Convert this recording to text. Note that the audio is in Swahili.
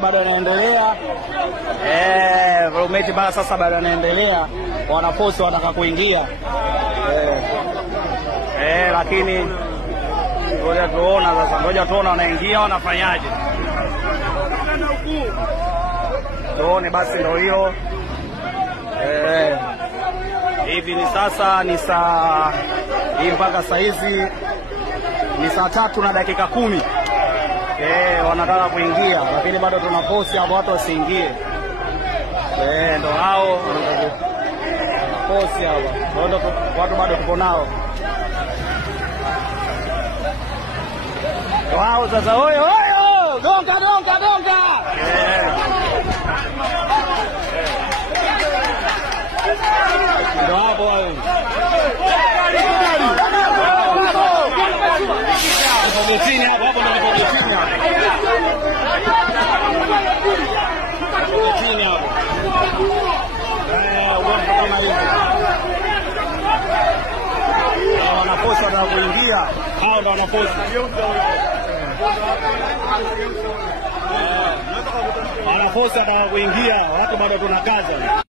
Bado anaendelea mechi bado sasa bado anaendelea, wanaposi wanataka kuingia lakini ngoja tuona sasa, ngoja tuona wanaingia wanafanyaje, tuone basi. Ndio hiyo hivi ni sasa ni saa hii mpaka saa hizi ni saa 3 na dakika 10. Wanataka kuingia lakini bado tunaposi hapo watu wasiingie. Ndio hao posi hapo. Ndio watu bado tuko nao. Ndio hao sasa, oyo donga. Ndio hapo wao. Chini hapo ndio chini hapo. Chini hapo. Kama hivi. Wanaposa na kuingia. Hao ndio wanaposa. Wanaposa na kuingia, watu bado tunakaza.